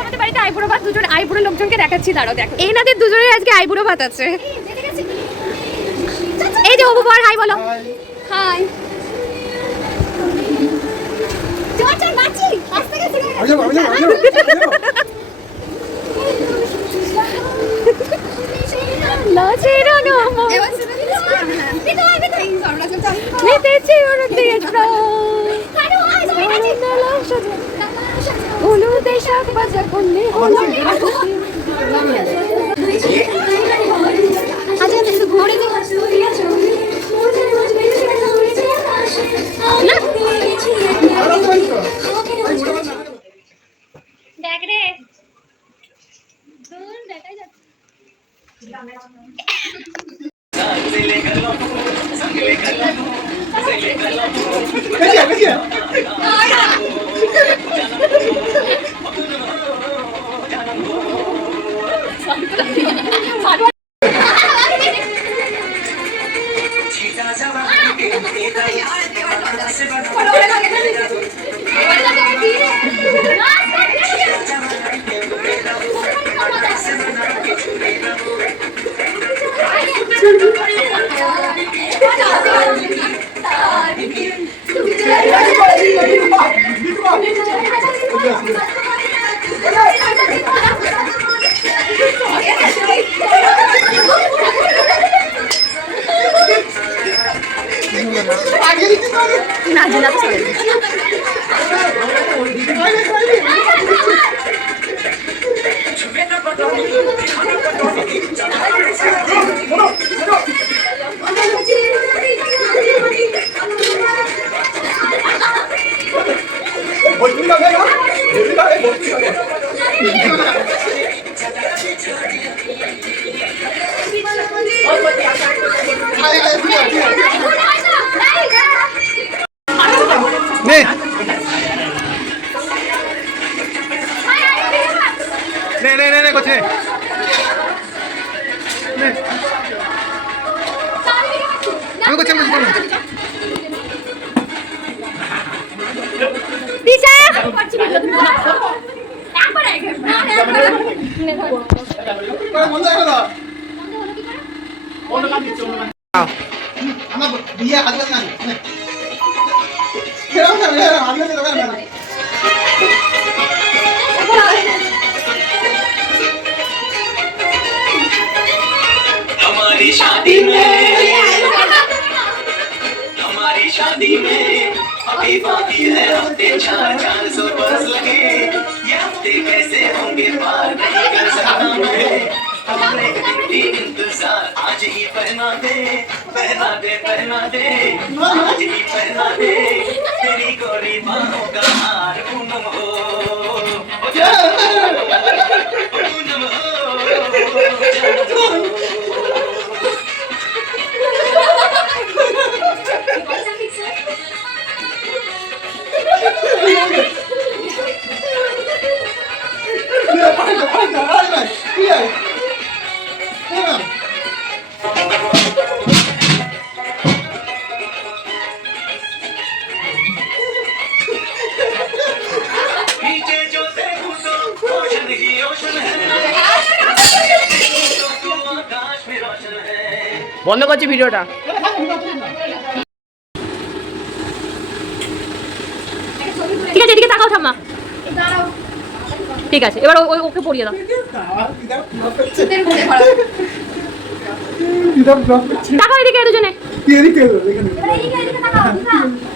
আমাদের বাড়িতে আইবুড়ো ভাত, দুজন আইবুড়ো লোকজনকে দেখাচ্ছি, দাঁড়াও দেখো এনাদের দুজনের আজকে আইবুড়ো ভাত আছে। এই যে উপহার, হাই বলো। হাই দেখ রে দেখাই যাচ্ছে। हमारी शादी में अभी बाकी है हफ्ते 400 बरस लगे, ये हफ्ते कैसे होंगे पार नहीं कर सकता मैं, हमारे दिन की इंतजार आज ही पहना दे पहना दे पहना दे, आज ही पहना दे तेरी गोरी बाहों का हार, पूनम हो पूनम हो। বন্ধ করছি ভিডিওটা। ঠিক আছে, এদিকে তাকাও ঠাম্মা। ঠিক আছে, এবার ওকে পড়িয়ে দাও। তাকাও এদিকে দুজনে।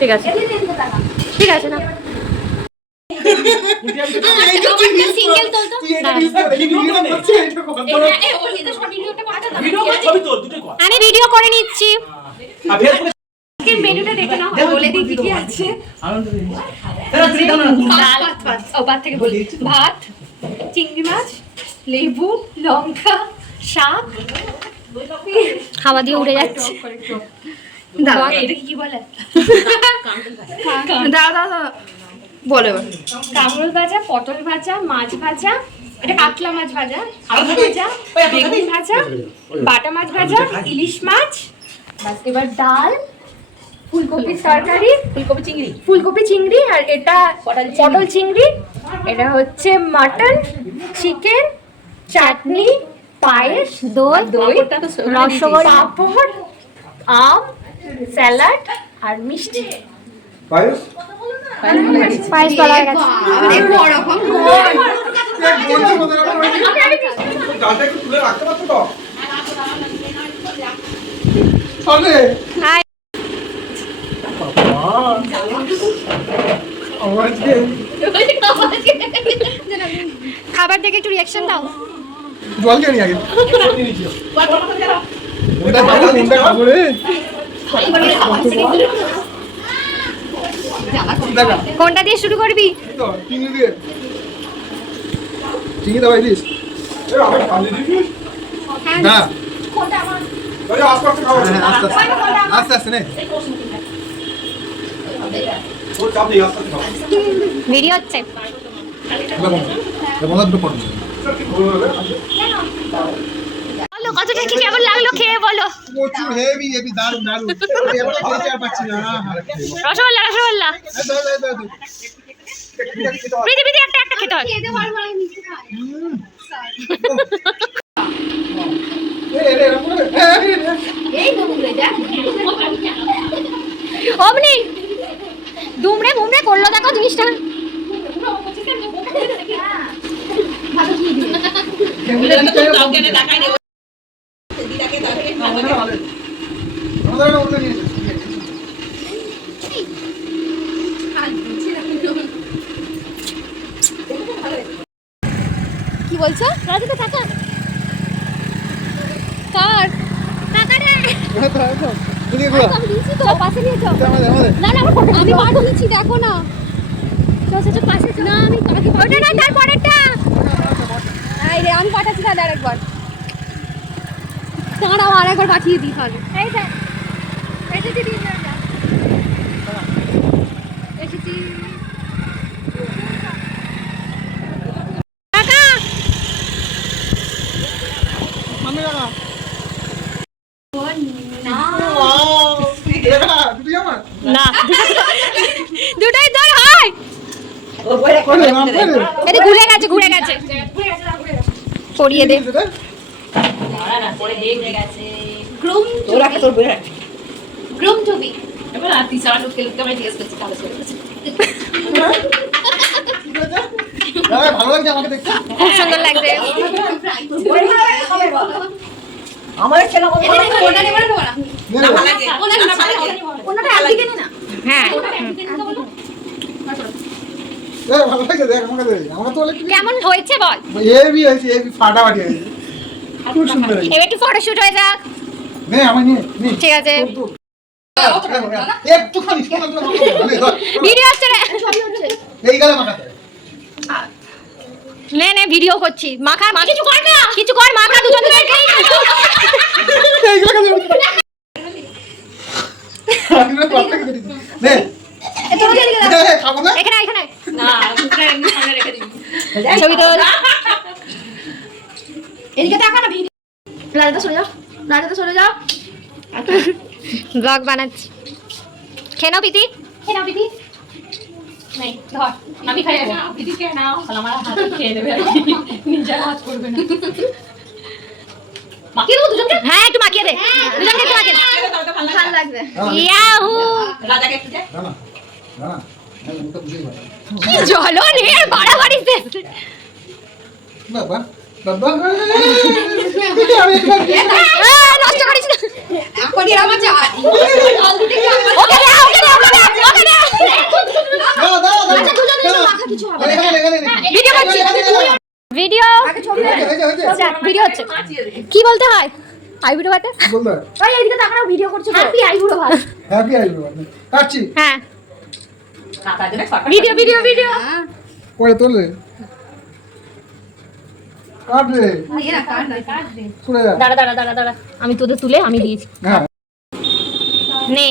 ঠিক আছে ঠিক আছে না সিঙ্গেল তোল তো আমি ভিডিও করে নিচ্ছি। মেনুটা দেখে নাও, বলে দিই কি কি আছে। ভাত থেকে বলি, ভাত, চিংড়ি মাছ, লেবু, লঙ্কা, শাক, হাওয়া দিয়ে উড়ে যাচ্ছে। এটা কি বলে? দাদা বলে কাঁকরোল ভাজা, পটল ভাজা, মাছ ভাজা, এটা কাতলা মাছ ভাজা, আলু ভাজা, বেগুন ভাজা, বাটা মাছ ভাজা, ইলিশ মাছ, এবার ডাল, ফুলকপির তরকারি, ফুলকপি চিংড়ি, আর এটা পটল চিংড়ি, এটা হচ্ছে মাটন, চিকেন, চাটনি, পায়েস, দই, রসগোল্লা, পাঁপড়, আম, স্যালাড আর মিষ্টি। পায়েস পায়েস বলা হয়ে গেছে। ডালটা একটু তুলে রাখতে পারছো তো? চলে। হাই। খাবার দেখে একটু রিঅ্যাকশন দাও। জল খেয়ে নি আগে। ওটা খাবো, কোনটা খাবো রে? দেখা। কোনটা দিয়ে শুরু করবি? এই তো, চিংড়ি দিয়ে। চিংড়ি দাও দিস। এ আমি খালি দিস। না। ওই আস্তে আস্তে খাও। আস্তে আস্তে নে। ও চাপ দিয়ে আস্তে আস্তে খাও। ভিডিও হচ্ছে। বলো দুটো পড়ো। বলো কতটা কি কেমন লাগলো খেয়ে বলো। প্রচুর হেভি হেভি দারুণ দারুণ। এবার খেতে আর পাচ্ছি না। রসগোল্লা রসগোল্লা। প্রীতি প্রীতি একটা একটা খেতে হয়। অমনি দুমড়ে মুমড়ে করলো দেখো জিনিসটা। কি বলছো? রাজুকে টাকা কার টাকা রে? আমি দিয়েছি তো, পাশে নিয়ে যাও। না না আমি পাঠিয়ে দিচ্ছি, দেখো না। চল পাশে না, আমি কাকে ওটা না, তারপরেরটা। এই রে আমি পাঠাচ্ছি, তাহলে আরেকবার দাঁড়াও, আরেকবার পাঠিয়ে দিই তাহলে। এই দেখ এসেছি, দিয়ে যা এসেছি। টাকা মামি লাগা। না দুটোই তোর হয়। এটা ঘুরে গেছে ঘুরে গেছে, পড়িয়ে দে। গ্রুম টুবি ভালো লাগছে আমাকে দেখতে। খুব সুন্দর লাগছে। হ্যাঁ ভালো লাগছে, দেখ আমাকে দেখ, আমাকে তো বলে কেমন হয়েছে বল। হেভি হয়েছে, হেভি ফাটাফাটি হয়েছে, খুব সুন্দর হয়েছে। এবার একটু ফটোশুট হয়ে যাক। নে আমি নিয়ে নি। ঠিক আছে, একটুখানি ভিডিও হচ্ছে রে। এই গেলে মাখাতে নে নে ভিডিও করছি। মাখা মা কিছু কর না, কিছু কর, মাখা দুজন দুজন নে খাবো না। এখানে এখানে ছবি তো এদিকে তাকা না। ভিডিও রাজাটা সরে যাও, রাজাটা সরে যাও। ব্লগ বানাচ্ছি। খেয়ে নাও পিতি, খেয়ে নাও পিতি। নাই ধর আমি খাই না, পিতি খেয়ে নাও। আমার হাতে খেয়ে নেবে, নিজে হাত করবে না। মাখিয়ে দেবো দুজনকে? হ্যাঁ একটু মাখিয়ে দে, দুজনকে একটু মাখিয়ে দে, ভালো লাগবে। ইয়াহু রাজাকে একটু দে। না না না না মুখটা বুঝেই ভালো। কি জলো রে বাড়াবাড়ি দে বাবা বাবা নষ্ট করিস না। এখনই আমার যা ওকে দে ওকে দে ওকে দে ওকে দে। দাও দাও দাও। আচ্ছা দুজন দুজন মাখা কিছু হবে না। এখানে ভিডিও করছি, ভিডিও ভিডিও হচ্ছে। কি বলতে হয় আইবুড়ো ভাতে? বলদা ভাই এইদিকে তাকাও, ভিডিও করছো। হ্যাপি আইবুড়ো ভাত। হ্যাপি আইবো কাটছি। হ্যাঁ ভিডিও ভিডিও ভিডিও। পরে তোলে কাট রে এরা কার না শুনে যা। দাঁড়া দাঁড়া দাঁড়া দাঁড়া, আমি তোদের তুলে আমি দিয়েছি। হ্যাঁ নে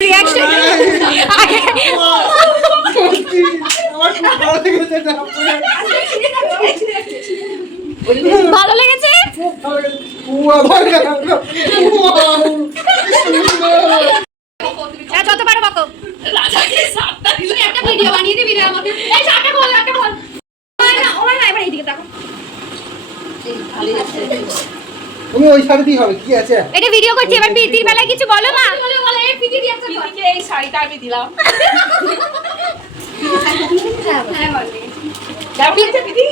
রিঅ্যাকশন আগে আমার খুব ভালো লেগেছে এটা। ভালো লেগেছে? হ্যাঁ, যত পারো বকো। তুই একটা ভিডিও বানিয়ে দিবি রে আমাকে। এই চাটা বল, একটা বল। ওই না, এবার এইদিকে তাকো। তুমি ওই শাড়িতেই হবে, কি আছে? এটা ভিডিও করছি, এবার প্রীতির বেলায় কিছু বলো মা। বলো, এই প্রীতি রিঅ্যাকশন কর। এই শাড়িটা আমি দিলাম। হ্যাঁ, বল। ভালো হয়েছে দিদি?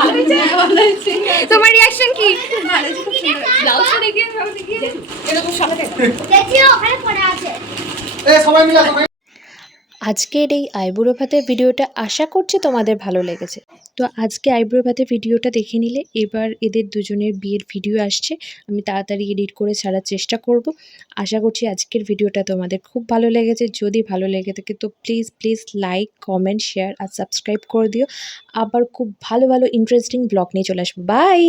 ভালো হয়েছে? ভালো হয়েছে। তোমার রিঅ্যাকশন কি? ভালো হয়েছে। ব্লাউজটা দেখিয়ে, ব্লাউজ দেখিয়ে। এরকম সামনে দেখো। দেখিও, ওখানে পড়ে আছে। সবাই মিলে সবাই আজকের এই আইবুড়ো ভাতের ভিডিওটা আশা করছি তোমাদের ভালো লেগেছে। তো আজকে আইবুড়ো ভাতের ভিডিওটা দেখে নিলে, এবার এদের দুজনের বিয়ের ভিডিও আসছে, আমি তাড়াতাড়ি এডিট করে ছাড়ার চেষ্টা করব। আশা করছি আজকের ভিডিওটা তোমাদের খুব ভালো লেগেছে। যদি ভালো লেগে থাকে তো প্লিজ লাইক, কমেন্ট, শেয়ার আর সাবস্ক্রাইব করে দিও। আবার খুব ভালো ইন্টারেস্টিং ব্লগ নিয়ে চলে আসবো। বাই।